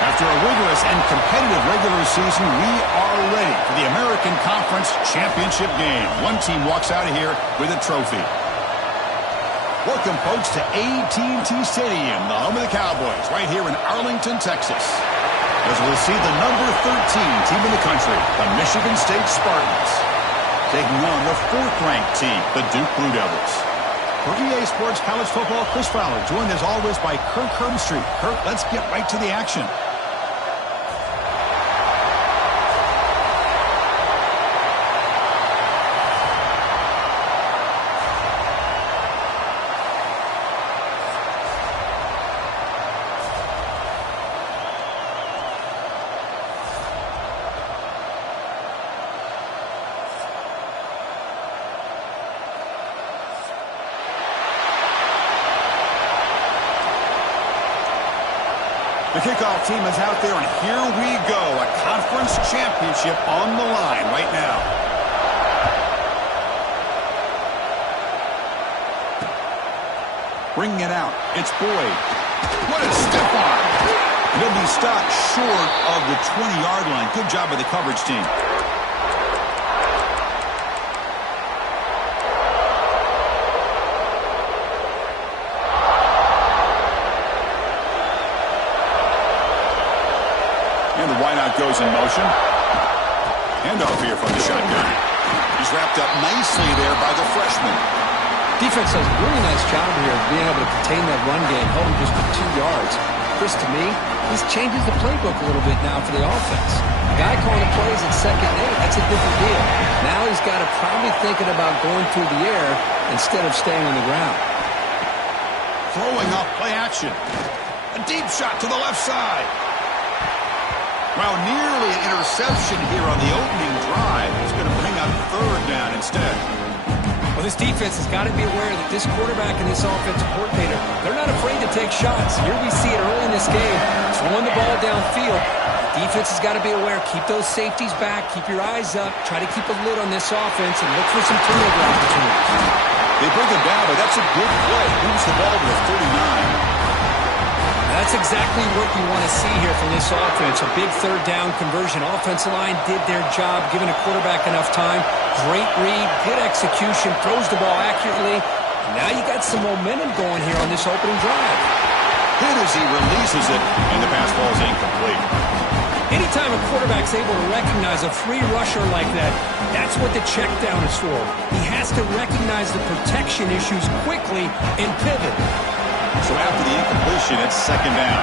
After a rigorous and competitive regular season, we are ready for the American Conference Championship game. One team walks out of here with a trophy. Welcome, folks, to AT&T Stadium, the home of the Cowboys, right here in Arlington, Texas. As we'll see the number 13 team in the country, the Michigan State Spartans, taking on the 4th-ranked team, the Duke Blue Devils. For EA Sports College Football, Chris Fowler, joined as always by Kirk Herbstreit. Kirk, let's get right to the action. The kickoff team is out there, and here we go. A conference championship on the line right now. Bringing it out. It's Boyd. What a stiff arm. And he'll be stopped short of the 20-yard line. Good job by the coverage team. And the wideout goes in motion. Handoff here from the shotgun. He's wrapped up nicely there by the freshman. Defense does a really nice job here of being able to contain that run game, holding just for 2 yards. Chris, to me, this changes the playbook a little bit now for the offense. The guy calling the plays at 2nd and 8, that's a different deal. Now he's got to probably thinking about going through the air instead of staying on the ground. Throwing off play action. A deep shot to the left side. Well, nearly an interception here on the opening drive. It's going to bring up 3rd down instead. Well, this defense has got to be aware that this quarterback and this offensive coordinator, they're not afraid to take shots. Here we see it early in this game, throwing the ball downfield. Defense has got to be aware. Keep those safeties back. Keep your eyes up. Try to keep a lid on this offense and look for some turnover opportunities. They bring him down, but that's a good play. Moves the ball to the 39. That's exactly what you want to see here from this offense. A big 3rd down conversion. Offensive line did their job, giving a quarterback enough time. Great read, good execution, throws the ball accurately. Now you got some momentum going here on this opening drive. Hit as he releases it, and the pass ball is incomplete. Anytime a quarterback's able to recognize a free rusher like that, that's what the check down is for. He has to recognize the protection issues quickly and pivot. So after the incompletion, it's 2nd down.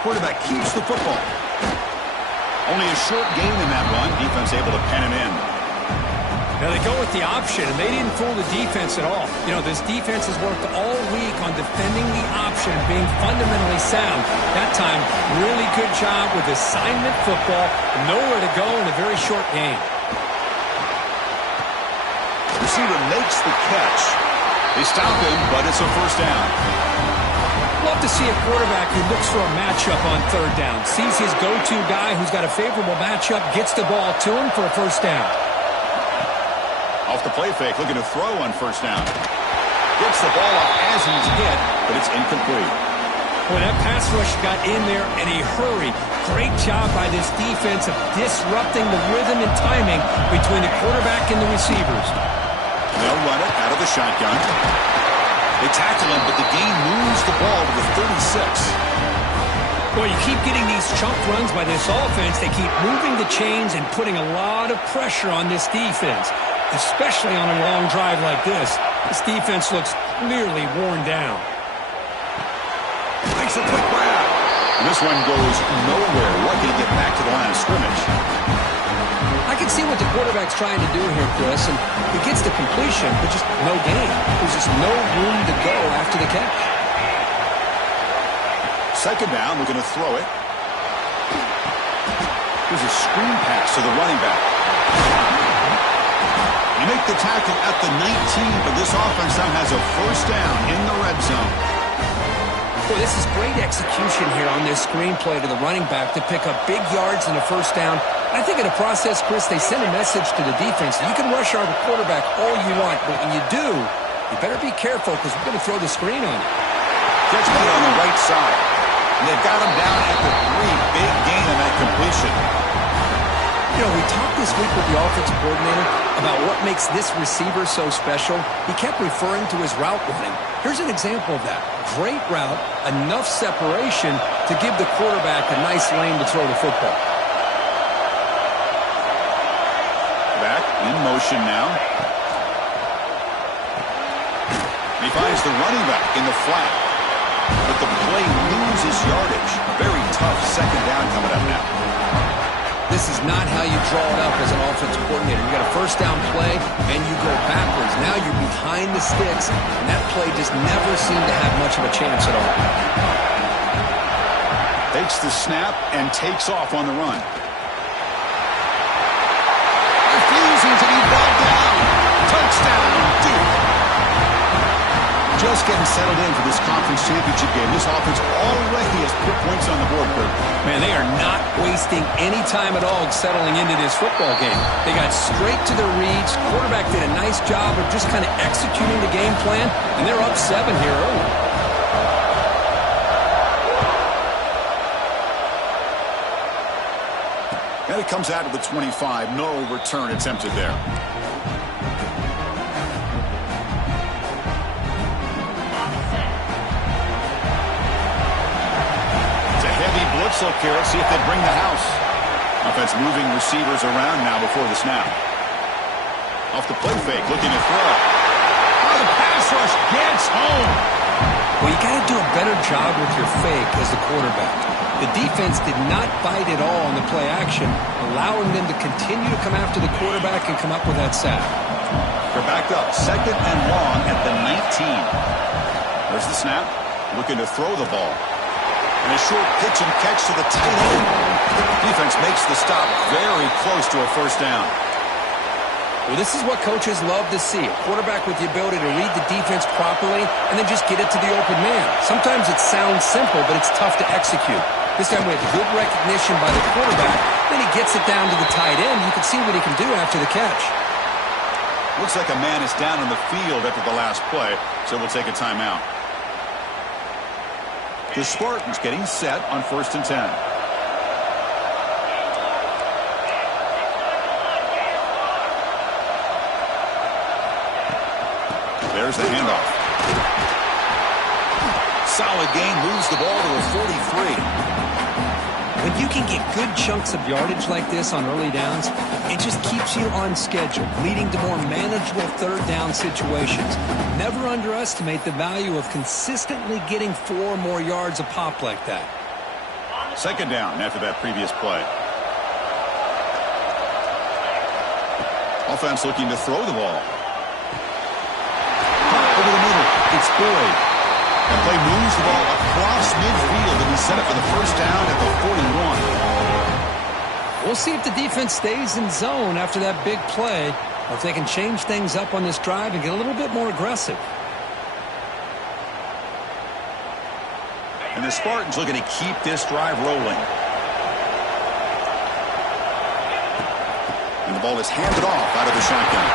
Quarterback keeps the football. Only a short gain in that one. Defense able to pen him in. Now they go with the option, and they didn't fool the defense at all. You know, this defense has worked all week on defending the option, being fundamentally sound. That time, really good job with assignment football. Nowhere to go in a very short game. Receiver makes the catch. They stop him, but it's a 1st down. Love to see a quarterback who looks for a matchup on 3rd down. Sees his go-to guy who's got a favorable matchup, gets the ball to him for a 1st down. Off the play fake, looking to throw on 1st down. Gets the ball off as he's hit, but it's incomplete. Boy, that pass rush got in there in a hurry. Great job by this defense of disrupting the rhythm and timing between the quarterback and the receivers. They'll run it out of the shotgun. They tackle him, but the gain moves the ball to the 36. Boy, you keep getting these chunk runs by this offense. They keep moving the chains and putting a lot of pressure on this defense, especially on a long drive like this. This defense looks clearly worn down. Makes a quick grab. And this one goes nowhere. Lucky to get back to the line of scrimmage. I can see what the quarterback's trying to do here, Chris, and he gets the completion, but just no gain. There's just no room to go after the catch. 2nd down, we're going to throw it. There's a screen pass to the running back. You make the tackle at the 19, but this offense now has a 1st down in the red zone. Boy, this is great execution here on this screen play to the running back to pick up big yards and a 1st down. I think in the process, Chris, they send a message to the defense. You can rush our quarterback all you want, but when you do, you better be careful because we're going to throw the screen on you. Gets put on the right right side. And they've got him down at the 3. Big gain on that completion. You know, we talked this week with the offensive coordinator about what makes this receiver so special. He kept referring to his route running. Here's an example of that. Great route, enough separation to give the quarterback a nice lane to throw the football. Back in motion now. He finds the running back in the flat. But the play loses yardage. A very tough second down coming up now. This is not how you draw it up as an offensive coordinator. You got a first down play, and you go backwards. Now you're behind the sticks, and that play just never seemed to have much of a chance at all. Takes the snap and takes off on the run. Refusing to be brought down. Touchdown, Duke. Just getting settled in for this conference championship game. This offense already has put points on the board, Kurt. Man, they are not wasting any time at all settling into this football game. They got straight to their reads. Quarterback did a nice job of just kind of executing the game plan, and they're up 7 here early. And it comes out of the 25. No return attempted there. Blitz look here. Let's see if they bring the house. Offense moving receivers around now before the snap. Off the play fake, looking to throw. Oh, the pass rush gets home. Well, you got to do a better job with your fake as the quarterback. The defense did not bite at all on the play action, allowing them to continue to come after the quarterback and come up with that sack. They're backed up, 2nd and long at the 19. There's the snap, looking to throw the ball. And a short pitch and catch to the tight end. Defense makes the stop very close to a first down. Well, this is what coaches love to see. A quarterback with the ability to read the defense properly and then just get it to the open man. Sometimes it sounds simple, but it's tough to execute. This time we have good recognition by the quarterback. Then he gets it down to the tight end. You can see what he can do after the catch. Looks like a man is down on the field after the last play, so we'll take a timeout. The Spartans getting set on 1st and 10. There's the handoff. Solid gain, moves the ball to a 43. When you can get good chunks of yardage like this on early downs, it just keeps you on schedule, leading to more manageable third down situations. Never underestimate the value of consistently getting 4 or more yards a pop like that. 2nd down after that previous play. Offense looking to throw the ball. Over the middle, it's Boyd. And play moves the ball across midfield, and he's set up for the first down at the 41. We'll see if the defense stays in zone after that big play, or if they can change things up on this drive and get a little bit more aggressive. And the Spartans looking to keep this drive rolling. And the ball is handed off out of the shotgun.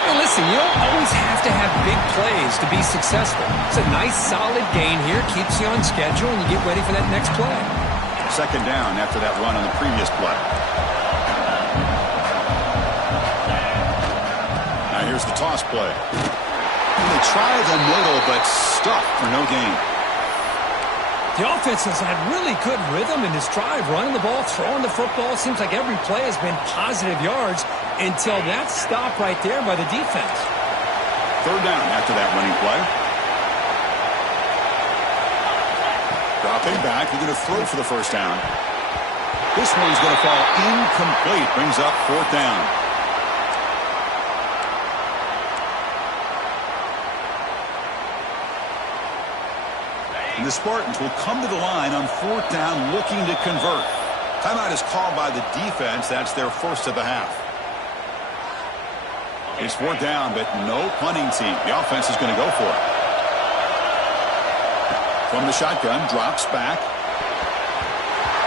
Well, listen, you don't always have to have big plays to be successful. It's a nice, solid gain here. Keeps you on schedule, and you get ready for that next play. 2nd down after that run on the previous play. Now here's the toss play. And they try the middle, but stuck for no gain. The offense has had really good rhythm in this drive, running the ball, throwing the football. Seems like every play has been positive yards until that stop right there by the defense. 3rd down after that running play. Dropping back, they're going to throw for the first down. This one's going to fall incomplete, brings up 4th down. And the Spartans will come to the line on 4th down looking to convert. Timeout is called by the defense. That's their first of the half. It's 4th down, but no punting team. The offense is going to go for it. From the shotgun, drops back.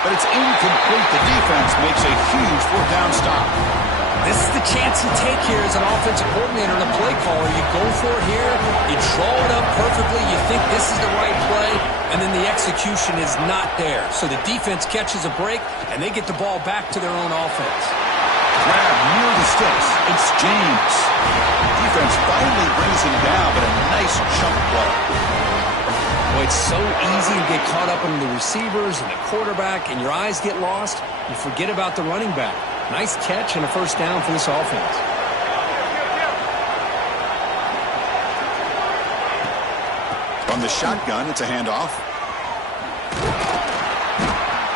But it's incomplete. The defense makes a huge 4th down stop. This is the chance you take here as an offensive coordinator and a play caller. You go for it here. You draw it up perfectly. You think this is the right play. and then the execution is not there. So the defense catches a break, and they get the ball back to their own offense. Grab near the sticks. It's James. Defense finally brings him down, but a nice chunk play. Boy, it's so easy to get caught up in the receivers and the quarterback, and your eyes get lost. You forget about the running back. Nice catch and a first down for this offense. From the shotgun, it's a handoff.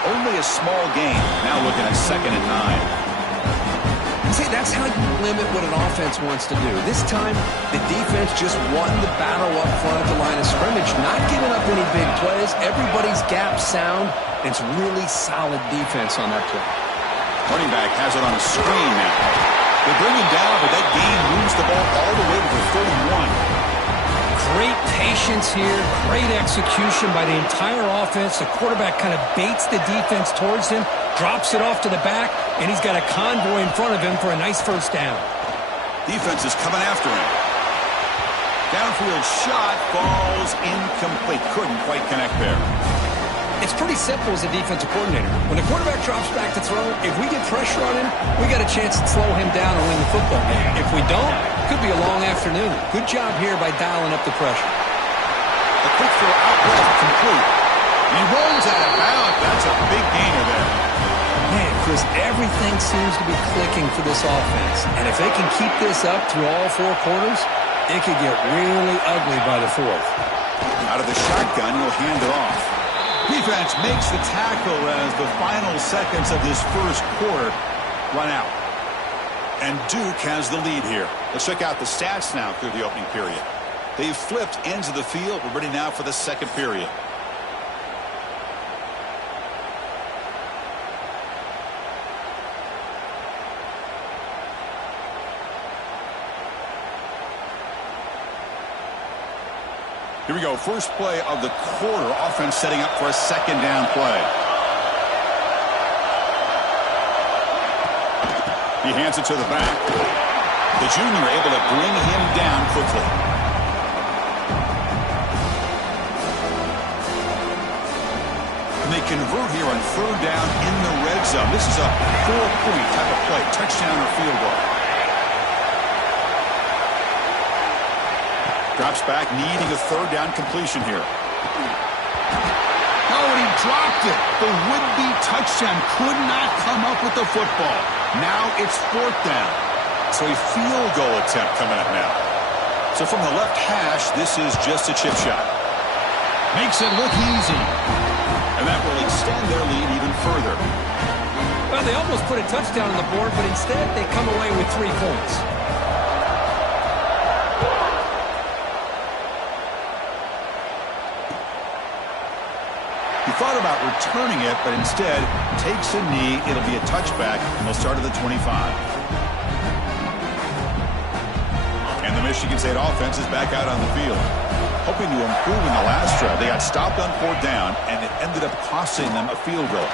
Only a small gain. Now looking at 2nd and 9. See, that's how you limit what an offense wants to do. This time, the defense just won the battle up front at the line of scrimmage, not giving up any big plays. Everybody's gap sound. It's really solid defense on that play. Running back has it on a screen now. They bring him down, but that gain moves the ball all the way to the 31. Great patience here, great execution by the entire offense. The quarterback kind of baits the defense towards him, drops it off to the back, and he's got a convoy in front of him for a nice first down. Defense is coming after him. Downfield shot falls incomplete. Couldn't quite connect there. It's pretty simple as a defensive coordinator. When the quarterback drops back to throw, if we get pressure on him, we got a chance to slow him down and win the football game. If we don't, it could be a long afternoon. Good job here by dialing up the pressure. A quick throw out left, complete. And he rolls out of bounds. That's a big gainer there. Man, Chris, everything seems to be clicking for this offense. And if they can keep this up through all 4 quarters, it could get really ugly by the 4th. Out of the shotgun, he'll hand it off. Defense makes the tackle as the final seconds of this first quarter run out. And Duke has the lead here. Let's check out the stats now through the opening period. They've flipped ends of the field. We're ready now for the second period. Here we go. First play of the quarter. Offense setting up for a 2nd down play. He hands it to the back. The junior able to bring him down quickly. And they convert here on 3rd down in the red zone. This is a 4-point type of play. Touchdown or field goal. Drops back, needing a 3rd down completion here. Oh, and he dropped it. The would-be touchdown could not come up with the football. Now it's 4th down. So a field goal attempt coming up now. So from the left hash, this is just a chip shot. Makes it look easy. And that will extend their lead even further. Well, they almost put a touchdown on the board, but instead they come away with 3 points. Thought about returning it, but instead takes a knee. It'll be a touchback, and they'll start at the 25. And the Michigan State offense is back out on the field. Hoping to improve in the last drive. They got stopped on 4th down, and it ended up costing them a field goal.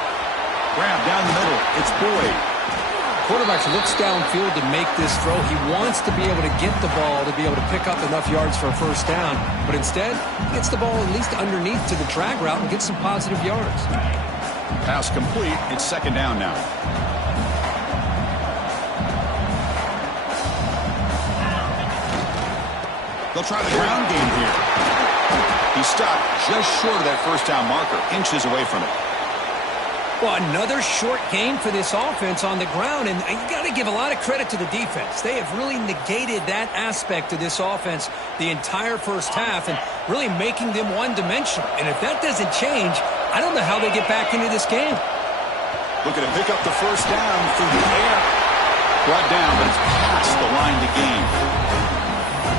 Grab down the middle. It's Boyd. Quarterback looks downfield to make this throw. He wants to be able to get the ball to be able to pick up enough yards for a first down. But instead, he gets the ball at least underneath to the drag route and gets some positive yards. Pass complete. It's 2nd down now. They'll try the ground game here. He stopped just short of that first down marker, inches away from it. Well, another short game for this offense on the ground, and you got to give a lot of credit to the defense. They have really negated that aspect of this offense the entire first half and really making them one-dimensional. And if that doesn't change, I don't know how they get back into this game. Looking to pick up the first down through the air. Brought down, but it's past the line to gain.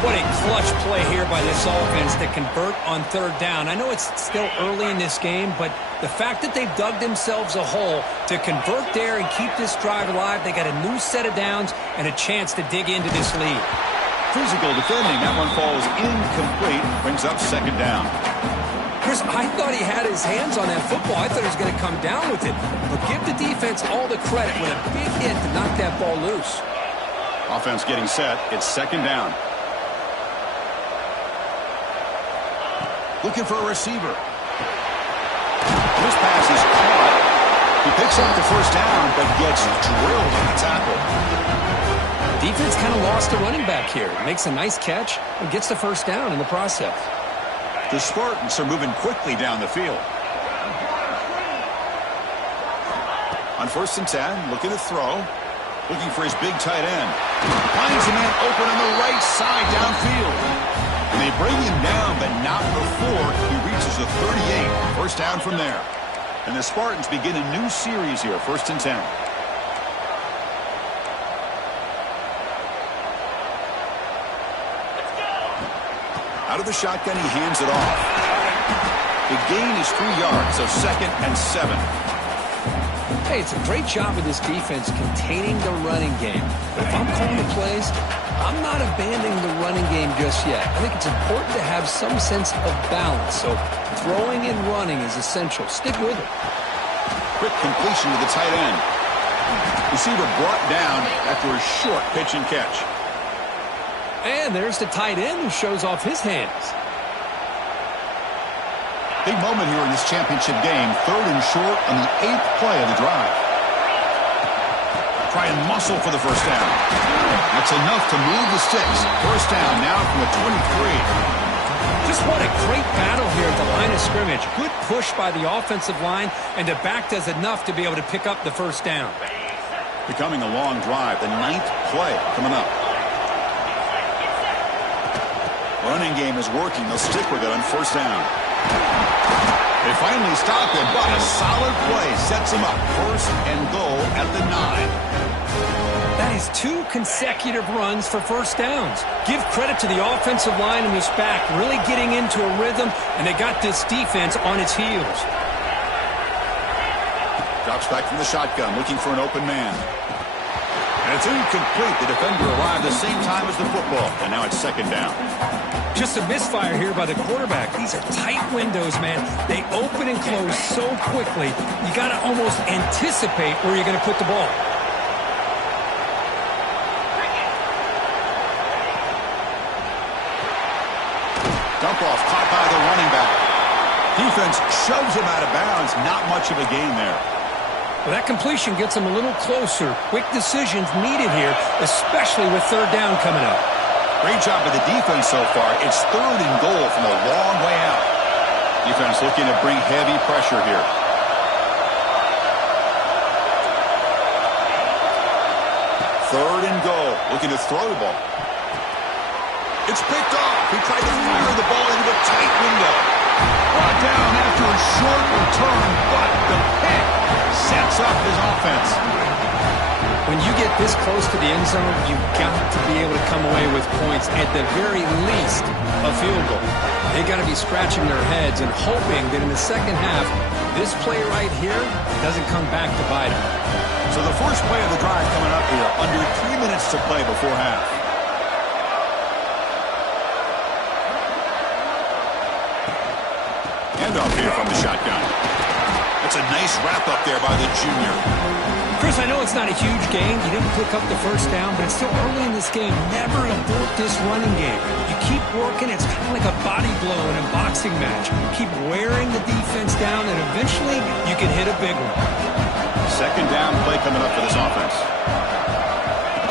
What a clutch play here by this offense to convert on 3rd down. I know it's still early in this game, but the fact that they've dug themselves a hole to convert there and keep this drive alive, they got a new set of downs and a chance to dig into this lead. Physical defending. That one falls incomplete. Brings up 2nd down. Chris, I thought he had his hands on that football. I thought he was going to come down with it. But give the defense all the credit with a big hit to knock that ball loose. Offense getting set. It's 2nd down. Looking for a receiver. This pass is caught. He picks up the first down, but gets drilled on the tackle. Defense kind of lost a running back here. Makes a nice catch and gets the first down in the process. The Spartans are moving quickly down the field. On 1st and 10, looking to throw. Looking for his big tight end. Finds a man open on the right side downfield. And they bring him down, but not before he reaches the 38. First down from there. And the Spartans begin a new series here, 1st and 10. Out of the shotgun, he hands it off. The gain is 3 yards, so 2nd and 7. Hey, it's a great job of this defense containing the running game. But if I'm calling the plays, I'm not abandoning the running game just yet. I think it's important to have some sense of balance. So throwing and running is essential. Stick with it. Quick completion to the tight end. Receiver brought down after a short pitch and catch. And there's the tight end who shows off his hands. Big moment here in this championship game. 3rd and short on the 8th play of the drive. Try and muscle for the first down. That's enough to move the sticks. First down now from the 23. Just what a great battle here at the line of scrimmage. Good push by the offensive line, and the back does enough to be able to pick up the first down. Becoming a long drive. The 9th play coming up. Running game is working. They'll stick with it on first down. They finally stop him, but a solid play sets him up. 1st and goal at the 9. That is 2 consecutive runs for first downs. Give credit to the offensive line and this back really getting into a rhythm, and they got this defense on its heels. Drops back from the shotgun, looking for an open man. And it's incomplete. The defender arrived the same time as the football, and now it's 2nd down. Just a misfire here by the quarterback. These are tight windows, man. They open and close so quickly, you got to almost anticipate where you're going to put the ball. Dump off caught by the running back. Defense shoves him out of bounds. Not much of a gain there. Well, that completion gets them a little closer. Quick decisions needed here, especially with 3rd down coming up. Great job by the defense so far. It's 3rd and goal from a long way out. Defense looking to bring heavy pressure here. 3rd and goal. Looking to throw the ball. It's picked off. He tried to fire the ball into a tight window. Brought down after a short return, but the pick sets up his offense. When you get this close to the end zone, you've got to be able to come away with points, at the very least, a field goal. They've got to be scratching their heads and hoping that in the second half, this play right here doesn't come back to bite them. So the first play of the drive coming up here, under 3 minutes to play before half. Handoff here from the shotgun. That's a nice wrap-up there by the junior. Chris, I know it's not a huge gain. You didn't pick up the first down, but it's still early in this game. Never abort this running game. You keep working. It's kind of like a body blow in a boxing match. Keep wearing the defense down, and eventually you can hit a big one. 2nd down play coming up for this offense.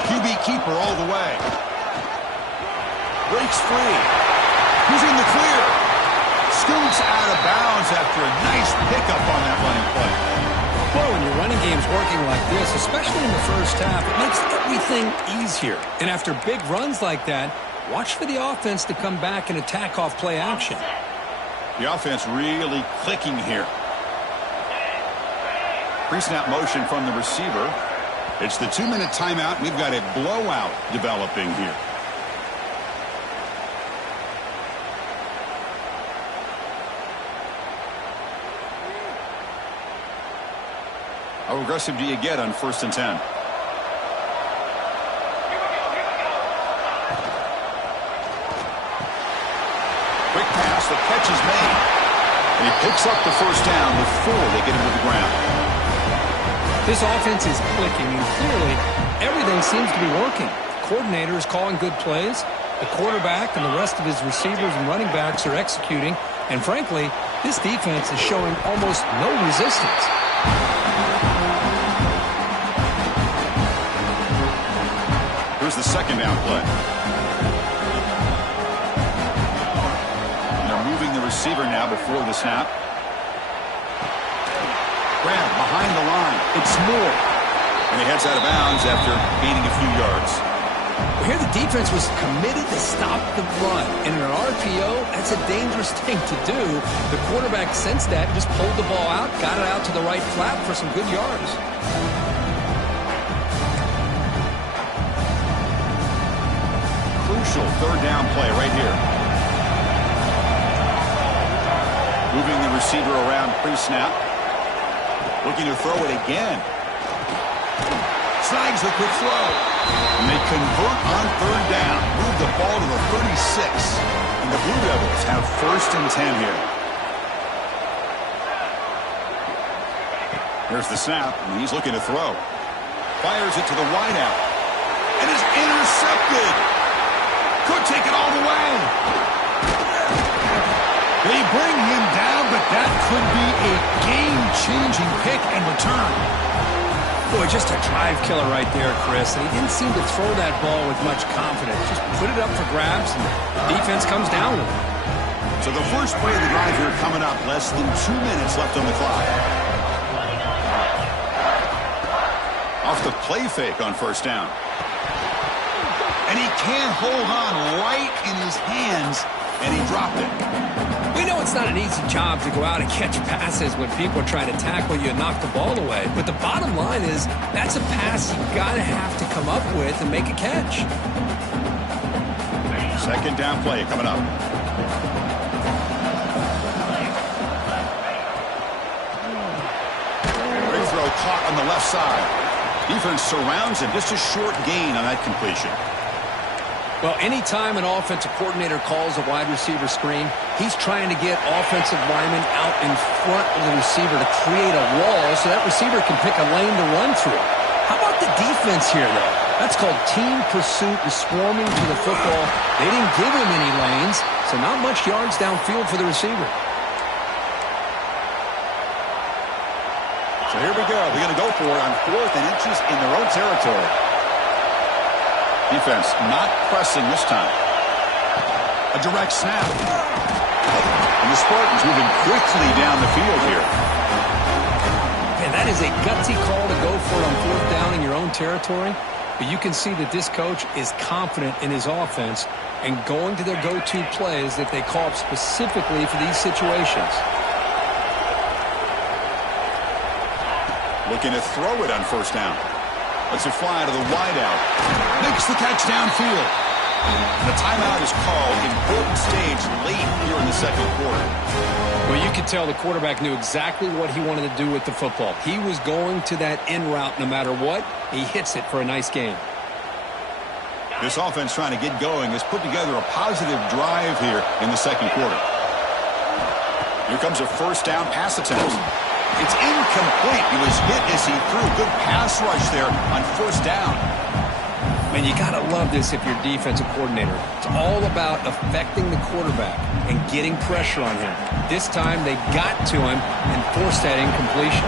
QB keeper all the way. Breaks free. He's in the clear. Scoots out of bounds after a nice pickup on that running play. Well, when your running game's working like this, especially in the first half, it makes everything easier. And after big runs like that, watch for the offense to come back and attack off play action. The offense really clicking here. Pre-snap motion from the receiver. It's the 2-minute timeout. We've got a blowout developing here. How aggressive do you get on 1st and 10? Quick pass, the catch is made. And he picks up the first down before they get him to the ground. This offense is clicking, and clearly everything seems to be working. The coordinator is calling good plays. The quarterback and the rest of his receivers and running backs are executing. And frankly, This defense is showing almost no resistance. Here's the second down play. And they're moving the receiver now before the snap. Grab behind the line. It's Moore. And he heads out of bounds after gaining a few yards. Here the defense was committed to stop the run. And in an RPO, that's a dangerous thing to do. The quarterback sensed that, just pulled the ball out, got it out to the right flat for some good yards. Crucial third down play right here. Moving the receiver around pre-snap. Looking to throw it again. Snags the quick throw. And they convert on third down. Move the ball to the 36. And the Blue Devils have 1st and 10 here. Here's the snap, and he's looking to throw. Fires it to the wideout. And is intercepted. Could take it all the way. They bring him down, but that could be a game-changing pick and return. Boy, just a drive killer right there, Chris. And he didn't seem to throw that ball with much confidence. Just put it up for grabs, and the defense comes down with it. So the first play of the drive here coming up. Less than 2 minutes left on the clock. Off the play fake on first down. And he can't hold on right in his hands, and he dropped it. We know it's not an easy job to go out and catch passes when people are trying to tackle you and knock the ball away. But the bottom line is that's a pass you got to have to come up with and make a catch. Second down play coming up. Great throw caught on the left side. Defense surrounds him. Just a short gain on that completion. Well, anytime an offensive coordinator calls a wide receiver screen, he's trying to get offensive linemen out in front of the receiver to create a wall so that receiver can pick a lane to run through. How about the defense here, though? That's called team pursuit and swarming to the football. They didn't give him any lanes, so not much yards downfield for the receiver. So here we go. They're going to go for it on 4th and inches in their own territory. Defense not pressing this time. A direct snap. And the Spartans moving quickly down the field here. And that is a gutsy call to go for it on 4th down in your own territory. But you can see that this coach is confident in his offense and going to their go-to plays that they call up specifically for these situations. Looking to throw it on first down. Lets it fly to the wideout. Makes the catch downfield. And the timeout is called. Important stage late here in the second quarter. Well, you could tell the quarterback knew exactly what he wanted to do with the football. He was going to that in route no matter what. He hits it for a nice game. This offense trying to get going has put together a positive drive here in the second quarter. Here comes a first down pass attempt. It's incomplete. He was hit as he threw. Good pass rush there on first down. Man, you got to love this if you're a defensive coordinator. It's all about affecting the quarterback and getting pressure on him. This time they got to him and forced that incompletion.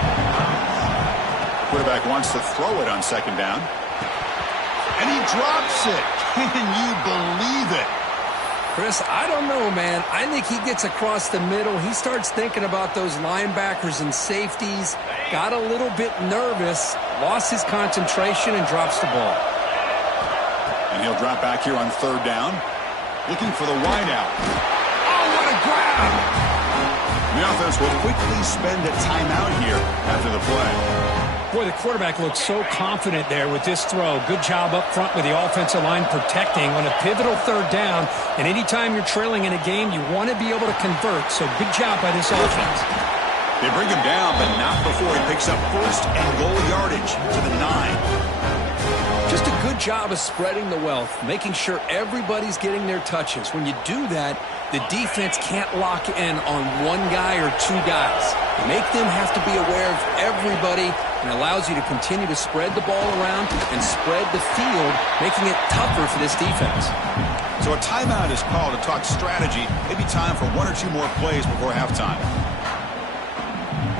Quarterback wants to throw it on second down. And he drops it. Can you believe it? Chris, I don't know, man. I think he gets across the middle. He starts thinking about those linebackers and safeties. Got a little bit nervous, lost his concentration, and drops the ball. And he'll drop back here on third down. Looking for the wideout. Oh, what a grab! The offense will quickly spend a timeout here after the play. Boy, the quarterback looked so confident there with this throw. Good job up front with the offensive line protecting on a pivotal third down. And anytime you're trailing in a game, you want to be able to convert. So good job by this offense. They bring him down, but not before he picks up first and goal yardage to the 9. Just a good job of spreading the wealth, making sure everybody's getting their touches. When you do that, the defense can't lock in on one guy or two guys. Make them have to be aware of everybody, and allows you to continue to spread the ball around and spread the field, making it tougher for this defense. So a timeout is called to talk strategy. Maybe time for one or two more plays before halftime.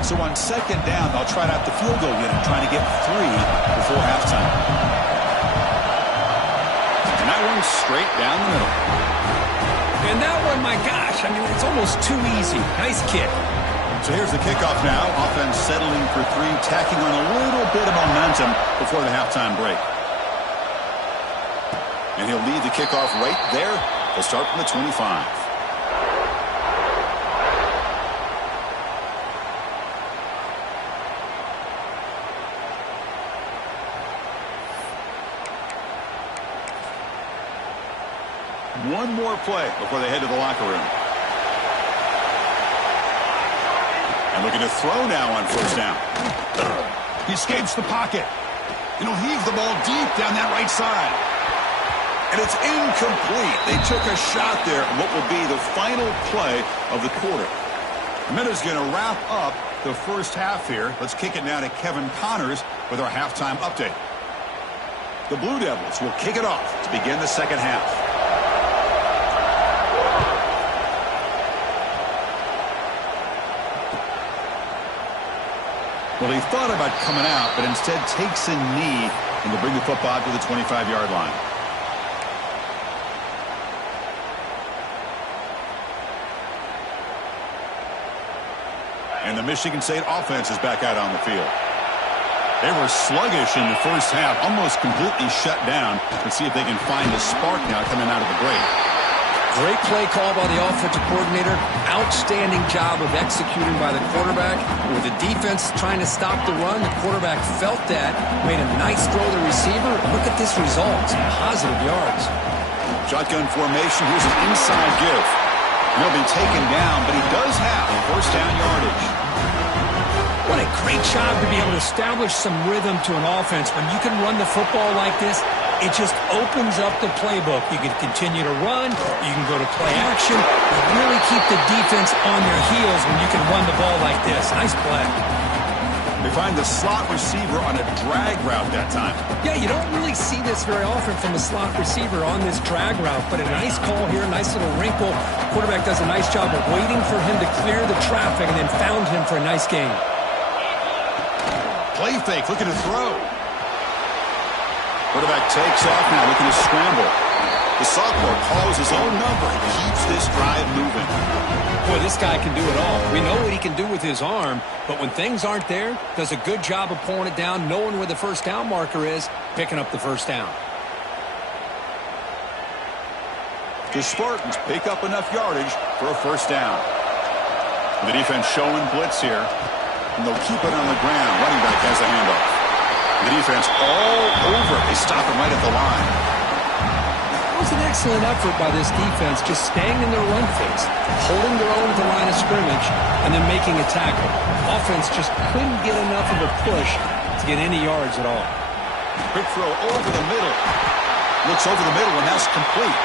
So on second down, they'll try out the field goal unit, trying to get 3 before halftime. And that one's straight down the middle. And that one, my gosh, I mean, it's almost too easy. Nice kick. So here's the kickoff now. Offense settling for 3, tacking on a little bit of momentum before the halftime break. And he'll lead the kickoff right there. They'll start from the 25. One more play before they head to the locker room. And looking to throw now on first down. He escapes the pocket. And he'll heave the ball deep down that right side. And it's incomplete. They took a shot there on what will be the final play of the quarter. Minuta's going to wrap up the first half here. Let's kick it now to Kevin Connors with our halftime update. The Blue Devils will kick it off to begin the second half. Well, he thought about coming out, but instead takes a knee and will bring the football to the 25-yard line. And the Michigan State offense is back out on the field. They were sluggish in the first half, almost completely shut down. Let's see if they can find a spark now coming out of the break. Great play call by the offensive coordinator. Outstanding job of executing by the quarterback. With the defense trying to stop the run, the quarterback felt that, made a nice throw to the receiver. Look at this result. Positive yards. Shotgun formation. Here's an inside give. He'll be taken down, but he does have first down yardage. What a great job to be able to establish some rhythm to an offense. When you can run the football like this, it just opens up the playbook. You can continue to run. You can go to play action. You really keep the defense on their heels when you can run the ball like this. Nice play. They find the slot receiver on a drag route that time. Yeah, you don't really see this very often from a slot receiver on this drag route, but a nice call here, nice little wrinkle. Quarterback does a nice job of waiting for him to clear the traffic and then found him for a nice gain. Play fake, looking to throw. Quarterback takes off now, looking to scramble. The sophomore calls his own number and keeps this drive moving. Boy, this guy can do it all. We know what he can do with his arm, but when things aren't there, does a good job of pulling it down, knowing where the first down marker is, picking up the first down. The Spartans pick up enough yardage for a first down. The defense showing blitz here, and they'll keep it on the ground. Running back has the handoff. The defense all over. They stop him right at the line. It was an excellent effort by this defense, just staying in their run phase, holding their own at the line of scrimmage, and then making a tackle. Offense just couldn't get enough of a push to get any yards at all. Quick throw over the middle. Looks over the middle, and that's complete.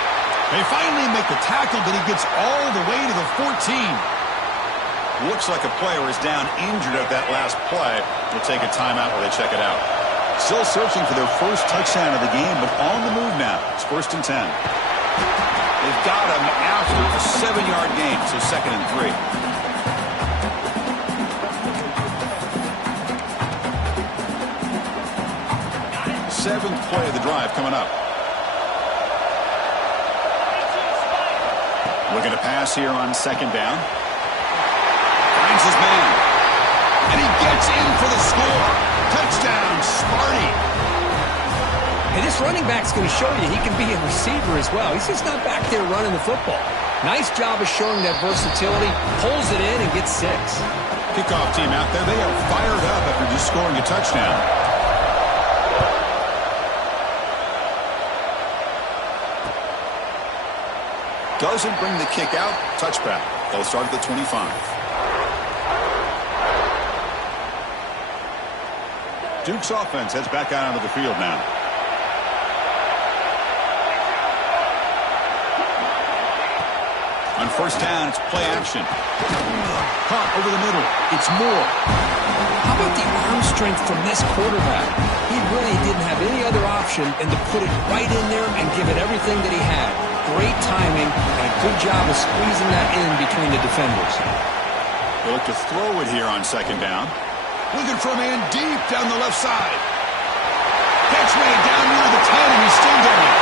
They finally make the tackle, but he gets all the way to the 14. Looks like a player is down injured at that last play. We'll take a timeout while they check it out. Still searching for their first touchdown of the game, but on the move now. It's 1st and 10. They've got him after a 7-yard gain, so 2nd and 3. Seventh play of the drive coming up. Looking to pass here on 2nd down. Finds his man. And he gets in for the score. Touchdown, Sparty. And this running back's going to show you he can be a receiver as well. He's just not back there running the football. Nice job of showing that versatility. Pulls it in and gets 6. Kickoff team out there. They are fired up after just scoring a touchdown. Doesn't bring the kick out. Touchback. They'll start at the 25. Duke's offense heads back out onto the field now. On 1st down, it's play action. Caught over the middle. It's Moore. How about the arm strength from this quarterback? He really didn't have any other option than to put it right in there and give it everything that he had. Great timing and a good job of squeezing that in between the defenders. They look to throw it here on second down. Looking for a man deep down the left side. Catch made down near the 10, and he's still going.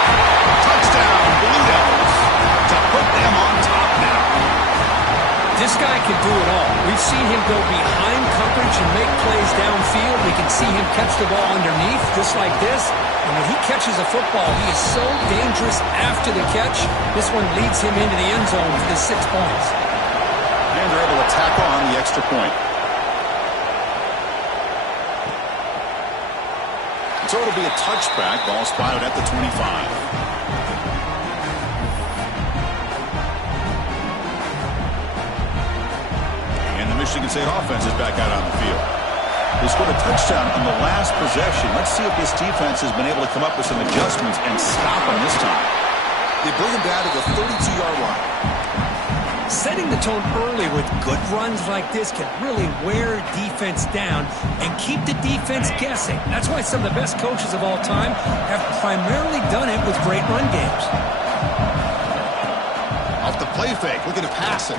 Touchdown, Blue Devils, to put them on top now. This guy can do it all. We've seen him go behind coverage and make plays downfield. We can see him catch the ball underneath, just like this. And when he catches a football, he is so dangerous after the catch. This one leads him into the end zone for the 6 points. And they're able to tackle on the extra point. So it'll be a touchback. Ball spotted at the 25. Michigan State offense is back out on the field. They scored a touchdown on the last possession. Let's see if this defense has been able to come up with some adjustments and stop them this time. They bring him down to the 32-yard line. Setting the tone early with good runs like this can really wear defense down and keep the defense guessing. That's why some of the best coaches of all time have primarily done it with great run games. Off the play fake, looking to pass it.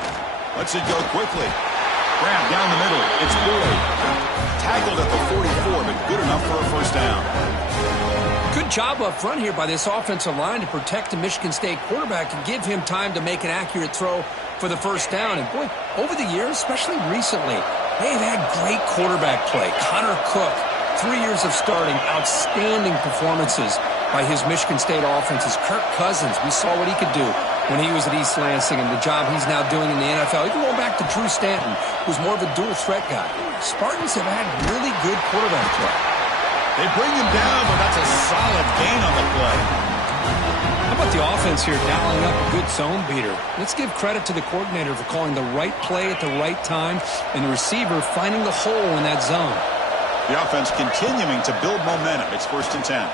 Lets it go quickly. Grab down the middle. It's Boyd. Tackled at the 44, but good enough for a first down. Good job up front here by this offensive line to protect the Michigan State quarterback and give him time to make an accurate throw for the first down. And, boy, over the years, especially recently, they've had great quarterback play. Connor Cook, 3 years of starting, outstanding performances by his Michigan State offenses. Kirk Cousins, we saw what he could do when he was at East Lansing and the job he's now doing in the NFL. Even going back to Drew Stanton, who's more of a dual threat guy. Spartans have had really good quarterback play. They bring him down, but that's a solid gain on the play. How about the offense here dialing up a good zone beater? Let's give credit to the coordinator for calling the right play at the right time and the receiver finding the hole in that zone. The offense continuing to build momentum. It's 1st and 10.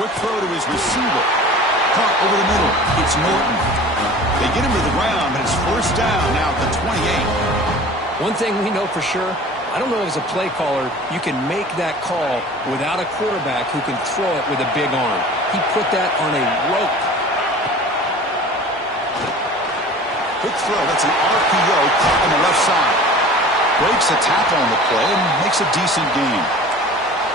Quick throw to his receiver. Caught over the middle. It's Norton. They get him to the ground, but it's first down now at the 28. One thing we know for sure, I don't know as a play caller, you can make that call without a quarterback who can throw it with a big arm. He put that on a rope. Quick throw. That's an RPO caught on the left side. Breaks a tackle on the play and makes a decent gain.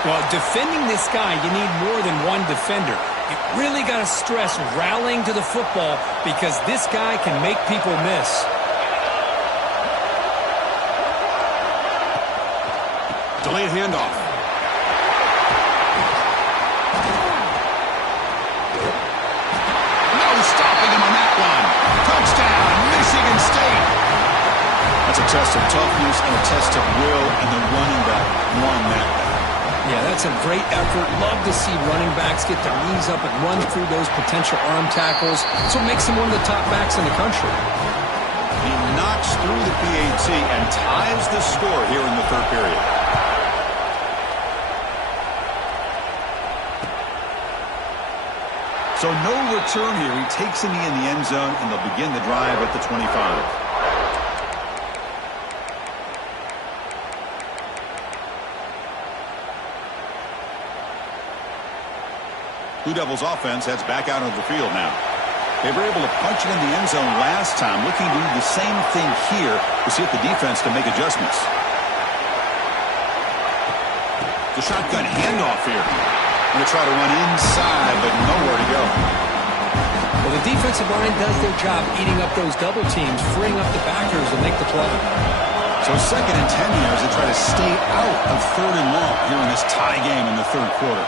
Well, defending this guy, you need more than one defender. You really got to stress rallying to the football because this guy can make people miss. Delayed handoff. No stopping him on that one. Touchdown, Michigan State. That's a test of toughness and a test of will, and the running back won that battle. Yeah, that's a great effort. Love to see running backs get their knees up and run through those potential arm tackles. So it makes him one of the top backs in the country. He knocks through the PAT and ties the score here in the third period. So no return here. He takes a knee in the end zone, and they'll begin the drive at the 25. Blue Devils offense heads back out of the field now. They were able to punch it in the end zone last time, looking to do the same thing here to see if the defense can make adjustments. The shotgun handoff here. Going to try to run inside, but nowhere to go. Well, the defensive line does their job eating up those double teams, freeing up the backers to make the play. So 2nd and 10 here as they try to stay out of 3rd and long here in this tie game in the third quarter.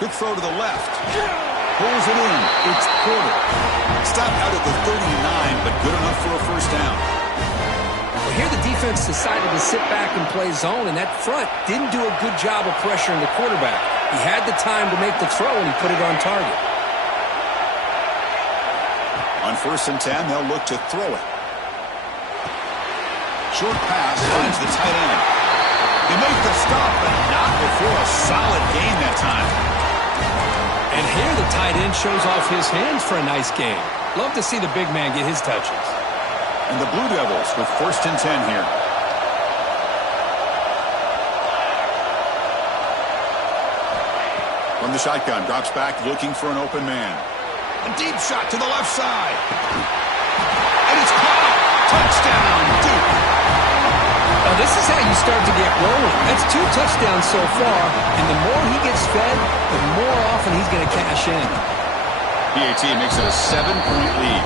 Quick throw to the left. Pulls it in. It's Porter. Stopped out at the 39, but good enough for a first down. Well, here the defense decided to sit back and play zone, and that front didn't do a good job of pressuring the quarterback. He had the time to make the throw, and he put it on target. On 1st and 10, they'll look to throw it. Short pass finds the tight end. They make the stop, but not before a solid gain that time. And here the tight end shows off his hands for a nice game. Love to see the big man get his touches. And the Blue Devils with 1st and 10 here. From the shotgun, drops back looking for an open man. A deep shot to the left side. And it's caught. Touchdown, Duke. Oh, this is how you start to get rolling. That's 2 touchdowns so far, and the more he gets fed, the more often he's going to cash in. PAT makes it a 7-point lead.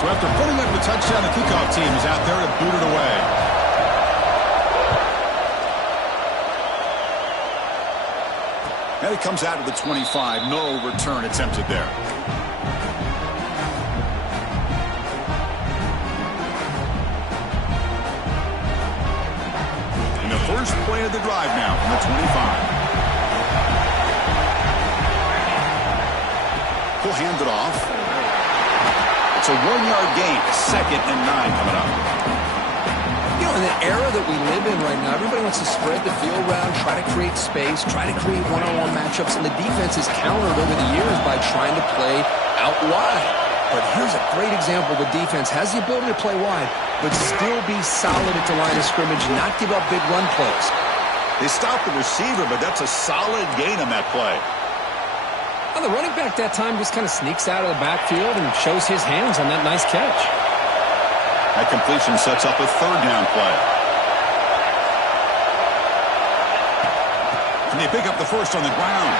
So after putting up the touchdown, the kickoff team is out there to boot it away. And it comes out to the 25. No return attempted there. And the first play of the drive now from the 25. He'll hand it off. It's a 1-yard gain. 2nd and 9 coming up. You know, in the era that we live in right now, everybody wants to spread the field around, try to create space, try to create one-on-one matchups, and the defense is countered over the years by trying to play out wide. But here's a great example. The defense has the ability to play wide, but still be solid at the line of scrimmage, not give up big run plays. They stopped the receiver, but that's a solid gain on that play. Well, the running back that time just kind of sneaks out of the backfield and shows his hands on that nice catch. That completion sets up a 3rd down play. And they pick up the first on the ground.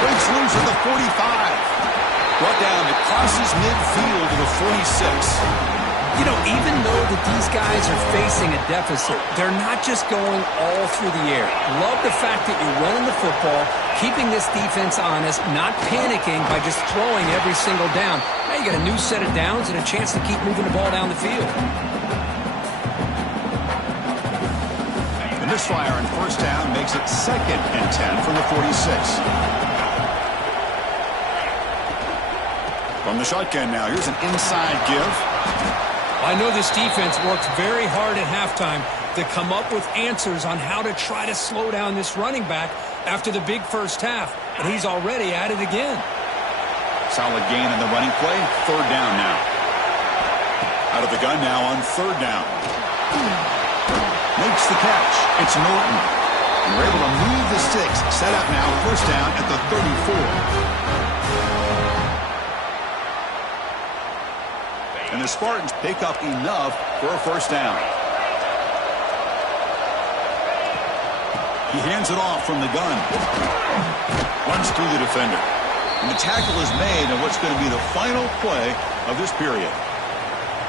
Breaks loose at the 45. Brought down, it crosses midfield to the 46. You know, even though that these guys are facing a deficit, they're not just going all through the air. Love the fact that you're running the football, keeping this defense honest, not panicking by just throwing every single down. Now you got a new set of downs and a chance to keep moving the ball down the field. The misfire on 1st down makes it 2nd and 10 from the 46. From the shotgun now, here's an inside give. I know this defense worked very hard at halftime to come up with answers on how to try to slow down this running back after the big first half, and he's already at it again. Solid gain in the running play. 3rd down now. Out of the gun now on 3rd down. Makes the catch. It's Norton. And we're able to move the sticks. Set up now, 1st down at the 34. And the Spartans pick up enough for a 1st down. He hands it off from the gun. Runs through the defender. And the tackle is made on what's going to be the final play of this period.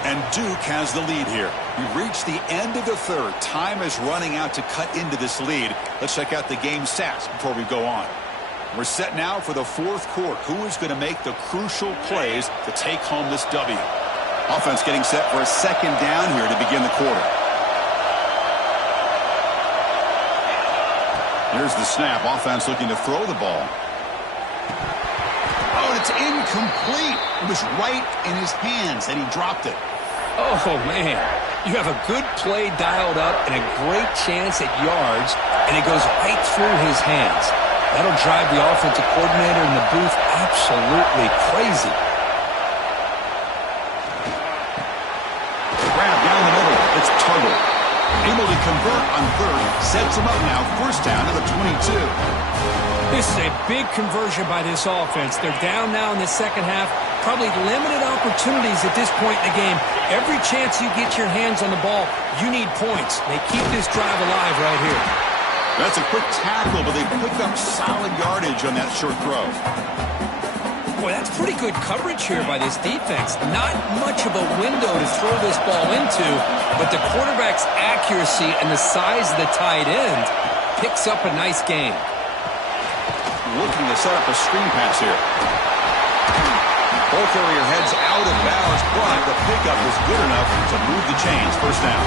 And Duke has the lead here. We've reached the end of the 3rd. Time is running out to cut into this lead. Let's check out the game stats before we go on. We're set now for the 4th quarter. Who is going to make the crucial plays to take home this W? Offense getting set for a 2nd down here to begin the quarter. Here's the snap. Offense looking to throw the ball. Oh, and it's incomplete. It was right in his hands, and he dropped it. Oh, man. You have a good play dialed up and a great chance at yards, and it goes right through his hands. That'll drive the offensive coordinator in the booth absolutely crazy. Grab down the middle. It's Tuggle. Able to convert on 3rd. Sets him up now. 1st down to the 22. This is a big conversion by this offense. They're down now in the 2nd half. Probably limited opportunities at this point in the game. Every chance you get your hands on the ball, you need points. They keep this drive alive right here. That's a quick tackle, but they pick up solid yardage on that short throw. Boy, that's pretty good coverage here by this defense. Not much of a window to throw this ball into, but the quarterback's accuracy and the size of the tight end picks up a nice gain. Looking to set up a screen pass here. Ball carrier heads out of bounds, but the pickup is good enough to move the chains. 1st down.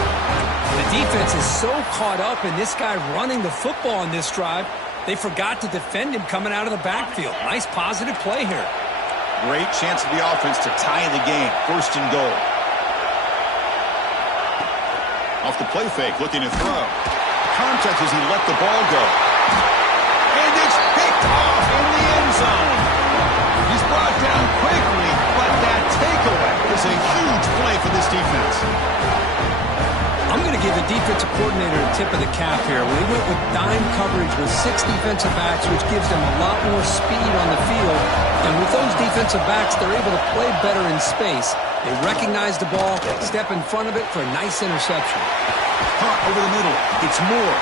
The defense is so caught up in this guy running the football on this drive, they forgot to defend him coming out of the backfield. Nice positive play here. Great chance for the offense to tie the game. 1st and goal. Off the play fake, looking to throw. Contact as he let the ball go. And it's picked off in the end zone. He's brought down quickly, but that takeaway is a huge play for this defense. I'm going to give the defensive coordinator a tip of the cap here. We went with dime coverage with 6 defensive backs, which gives them a lot more speed on the field. And with those defensive backs, they're able to play better in space. They recognize the ball, step in front of it for a nice interception. Caught over the middle. It's Moore.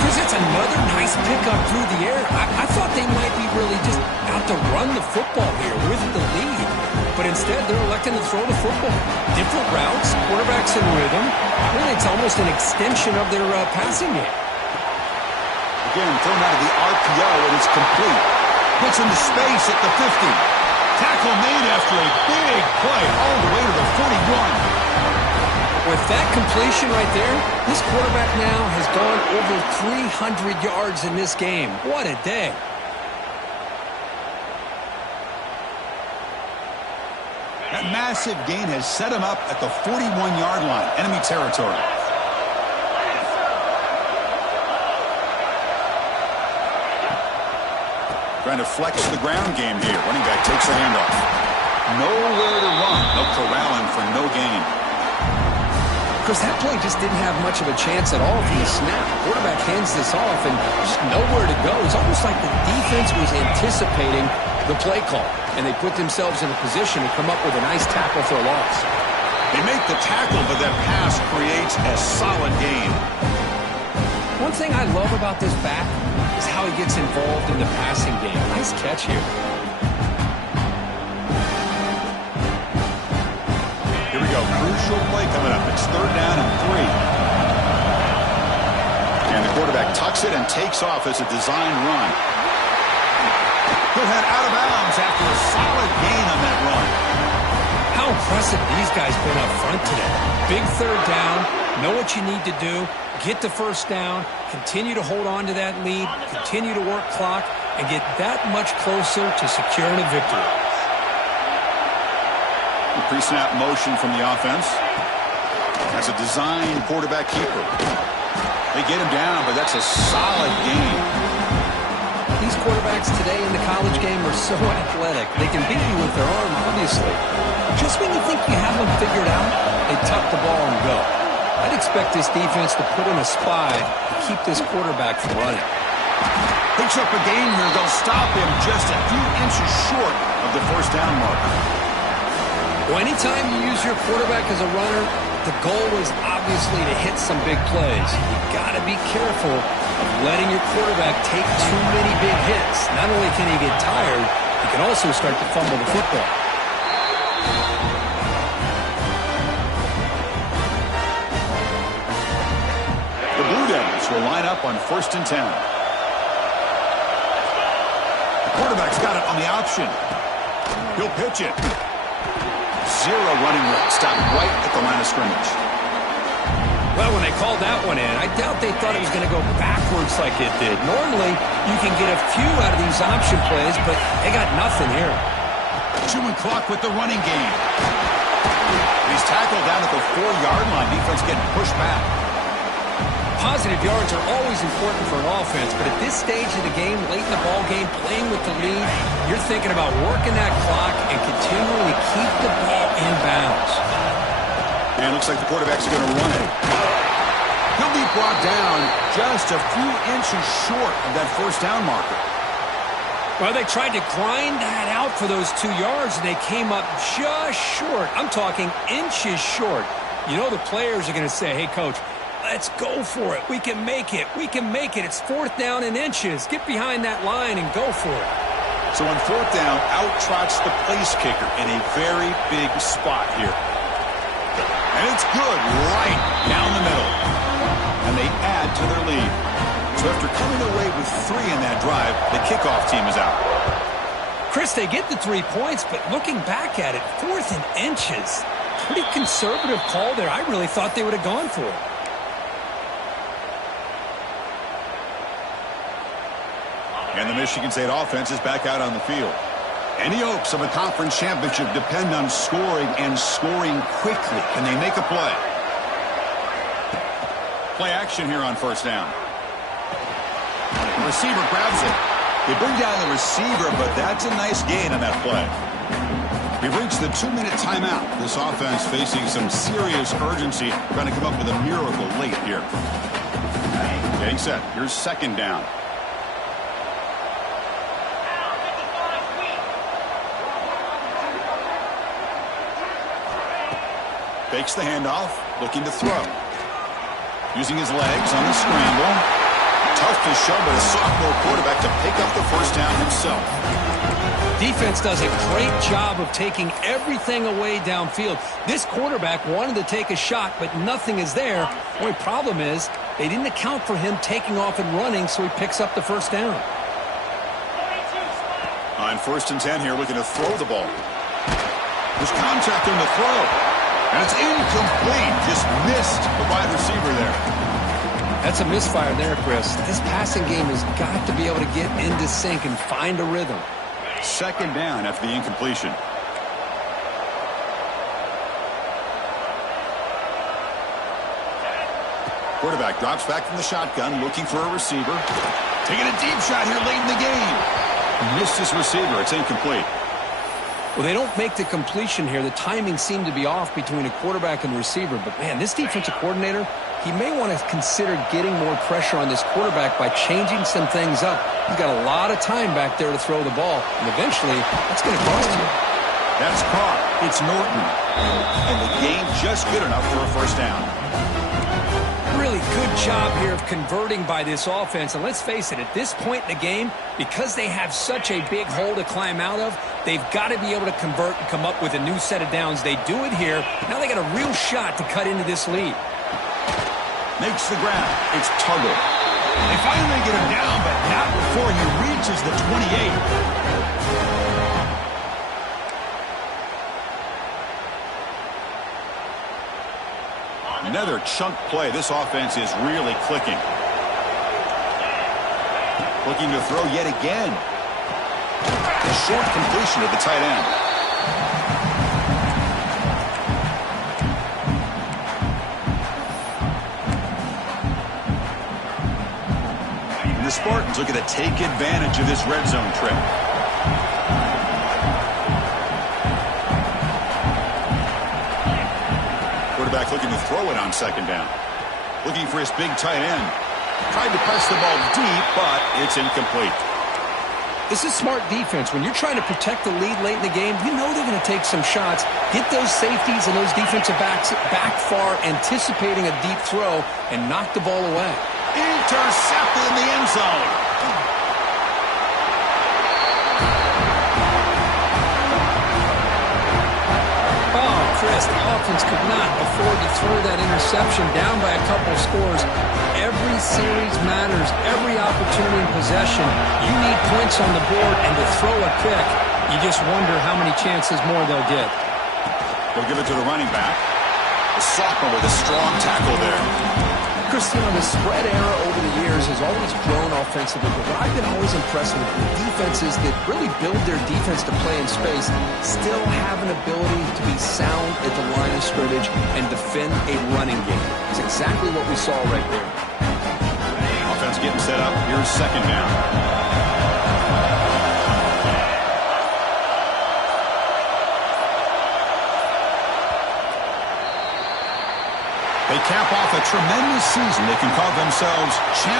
Chris, that's another nice pickup through the air. I thought they might be really just out to run the football here with the lead. But instead, they're electing to throw the football. Different routes, quarterbacks in rhythm. Really, it's almost an extension of their passing game. Again, thrown out of the RPO, and it's complete. Puts into space at the 50. Tackle made after a big play all the way to the 41. With that completion right there, this quarterback now has gone over 300 yards in this game. What a day. That massive gain has set him up at the 41-yard line, enemy territory. Trying to flex the ground game here. Running back takes the handoff. Nowhere to run. They'll corral him for no gain. Because that play just didn't have much of a chance at all from the snap. Quarterback hands this off and just nowhere to go. It's almost like the defense was anticipating the play call, and they put themselves in a position to come up with a nice tackle for a loss. They make the tackle, but that pass creates a solid gain. One thing I love about this back is how he gets involved in the passing game. Nice catch here. Here we go. Crucial play coming up. It's 3rd down and 3. And the quarterback tucks it and takes off as a design run. He'll head out of bounds after a solid gain on that run. How impressive these guys been up front today. Big 3rd down. Know what you need to do. Get the 1st down. Continue to hold on to that lead. Continue to work clock. And get that much closer to securing a victory. Pre-snap motion from the offense. That's a design quarterback keeper. They get him down, but that's a solid gain. These quarterbacks today in the college game are so athletic. They can beat you with their arm, obviously. Just when you think you have them figured out, they tuck the ball and go. I'd expect this defense to put in a spy to keep this quarterback from running. Picks up a gain here. They'll stop him just a few inches short of the 1st down mark. Well, anytime you use your quarterback as a runner, the goal is obviously to hit some big plays. You got to be careful of letting your quarterback take too many big hits. Not only can he get tired, he can also start to fumble the football. The Blue Devils will line up on 1st and 10. The quarterback's got it on the option. He'll pitch it. Zero running room. Stopped right at the line of scrimmage. Well, when they called that one in, I doubt they thought it was going to go backwards like it did. Normally, you can get a few out of these option plays, but they got nothing here. Chewing clock with the running game. He's tackled down at the 4-yard line. Defense getting pushed back. Positive yards are always important for an offense, but at this stage of the game, late in the ball game, playing with the lead, you're thinking about working that clock and continuing to keep the ball in bounds. And it looks like the quarterback's going to run it. He'll be brought down just a few inches short of that 1st down marker. Well, they tried to grind that out for those 2 yards, and they came up just short. I'm talking inches short. You know the players are going to say, hey, Coach, let's go for it. We can make it. We can make it. It's 4th down in inches. Get behind that line and go for it. So on 4th down, out trots the place kicker in a very big spot here. And it's good right down the middle. And they add to their lead. So after coming away with 3 in that drive, the kickoff team is out. Chris, they get the 3 points, but looking back at it, 4th and inches. Pretty conservative call there. I really thought they would have gone for it. And the Michigan State offense is back out on the field. Any hopes of a conference championship depend on scoring and scoring quickly. Can they make a play? Play action here on 1st down. The receiver grabs it. They bring down the receiver, but that's a nice gain on that play. We've reached the 2-minute timeout. This offense facing some serious urgency, trying to come up with a miracle late here. Getting set. Here's 2nd down. Fakes the handoff, looking to throw. Using his legs on the scramble. Tough to show, but a sophomore quarterback to pick up the first down himself. Defense does a great job of taking everything away downfield. This quarterback wanted to take a shot, but nothing is there. The only problem is they didn't account for him taking off and running, so he picks up the first down. On 1st and 10 here, looking to throw the ball. There's contact on the throw. And it's incomplete. Just missed the wide receiver there. That's a misfire there, Chris. This passing game has got to be able to get into sync and find a rhythm. 2nd down after the incompletion. Quarterback drops back from the shotgun, looking for a receiver. Taking a deep shot here late in the game. Missed his receiver. It's incomplete. Well, they don't make the completion here. The timing seemed to be off between a quarterback and receiver. But, man, this defensive coordinator, he may want to consider getting more pressure on this quarterback by changing some things up. He's got a lot of time back there to throw the ball. And eventually, that's going to cost you. That's caught. It's Norton. And the game just good enough for a first down. Really good job here of converting by this offense. And let's face it, at this point in the game, because they have such a big hole to climb out of, they've got to be able to convert and come up with a new set of downs. They do it here. Now they got a real shot to cut into this lead. Makes the grab. It's Tuggle. They finally get him down, but not before he reaches the 28. Another chunk play. This offense is really clicking. Looking to throw yet again. A short completion to the tight end. And the Spartans looking to take advantage of this red zone trip. Quarterback looking to throw it on 2nd down. Looking for his big tight end. Tried to press the ball deep, but it's incomplete. This is smart defense. When you're trying to protect the lead late in the game, you know they're going to take some shots. Get those safeties and those defensive backs back far, anticipating a deep throw, and knock the ball away. Intercepted in the end zone. Oh, Chris, the offense could not afford to throw that interception down by a couple of scores. Every series matters. Every opportunity in possession. You need points on the board, and to throw a pick, you just wonder how many chances more they'll get. They'll give it to the running back. The sophomore with a strong tackle there. Chris, you know, the spread era over the years has always grown offensively, but what I've been always impressed with the defenses that really build their defense to play in space still have an ability to be sound at the line of scrimmage and defend a running game. It's exactly what we saw right there. Offense getting set up. Here's 2nd down. They cap off a tremendous season. They can call themselves champions.